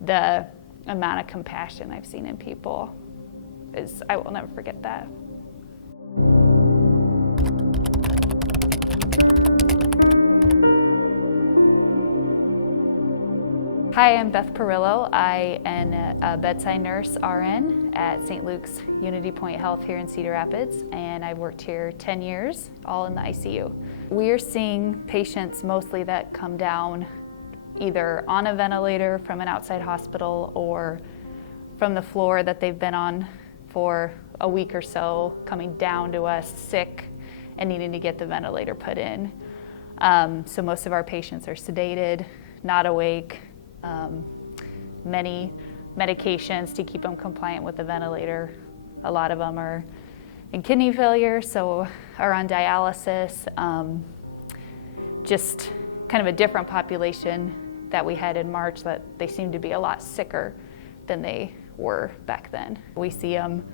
the amount of compassion I've seen in people I will never forget that. Hi, I'm Beth Parilo. I am a bedside nurse RN at St. Luke's UnityPoint Health here in Cedar Rapids, and I've worked here 10 years, all in the ICU. We are seeing patients mostly that come down either on a ventilator from an outside hospital or from the floor that they've been on for a week or so, coming down to us sick and needing to get the ventilator put in. So most of our patients are sedated, not awake, many medications to keep them compliant with the ventilator. A lot of them are in kidney failure, so are on dialysis. Just kind of a different population that we had in March, that they seem to be a lot sicker than they were back then. We see them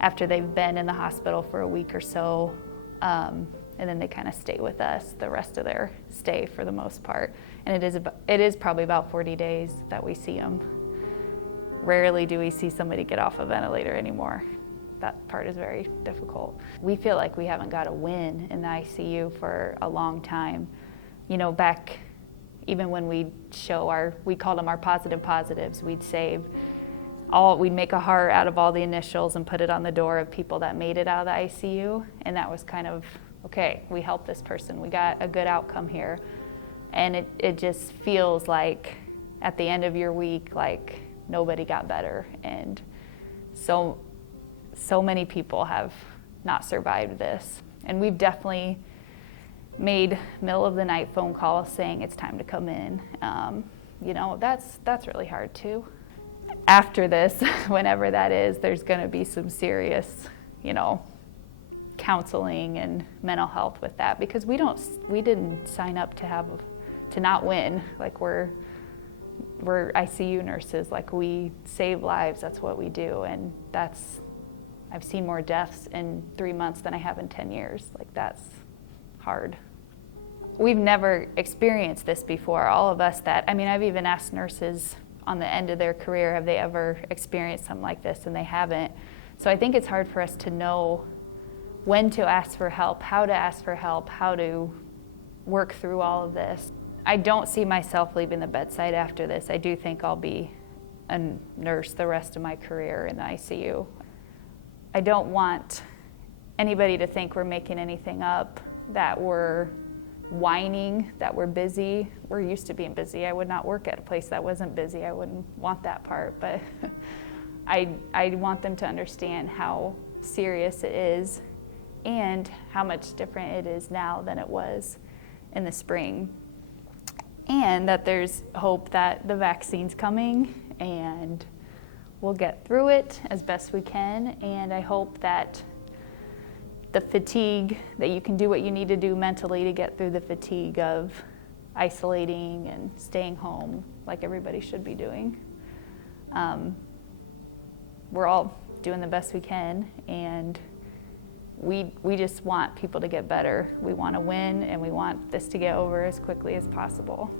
after they've been in the hospital for a week or so, and then they kind of stay with us the rest of their stay for the most part. And it is probably about 40 days that we see them. Rarely do we see somebody get off a ventilator anymore. That part is very difficult. We feel like we haven't got a win in the ICU for a long time. You know, back even when we'd we called them our positive positives, we'd make a heart out of all the initials and put it on the door of people that made it out of the ICU. And that was kind of, okay, we helped this person, we got a good outcome here. And it just feels like at the end of your week, like nobody got better. And so many people have not survived this. And we've definitely made middle of the night phone calls saying it's time to come in. You know, that's really hard too. After this, whenever that is, there's gonna be some serious, you know, counseling and mental health with that, because we didn't sign up to not win. Like we're ICU nurses, like we save lives, that's what we do. And I've seen more deaths in 3 months than I have in 10 years. Like that's hard. We've never experienced this before, all of us I've even asked nurses on the end of their career, have they ever experienced something like this, and they haven't. So I think it's hard for us to know when to ask for help, how to ask for help, how to work through all of this. I don't see myself leaving the bedside after this. I do think I'll be a nurse the rest of my career in the ICU. I don't want anybody to think we're making anything up, that we're whining, that we're busy. We're used to being busy. I would not work at a place that wasn't busy. I wouldn't want that part, but I want them to understand how serious it is and how much different it is now than it was in the spring. And that there's hope that the vaccine's coming and we'll get through it as best we can. And I hope that the fatigue, that you can do what you need to do mentally to get through the fatigue of isolating and staying home like everybody should be doing. We're all doing the best we can, and we just want people to get better. We want to win, and we want this to get over as quickly as possible.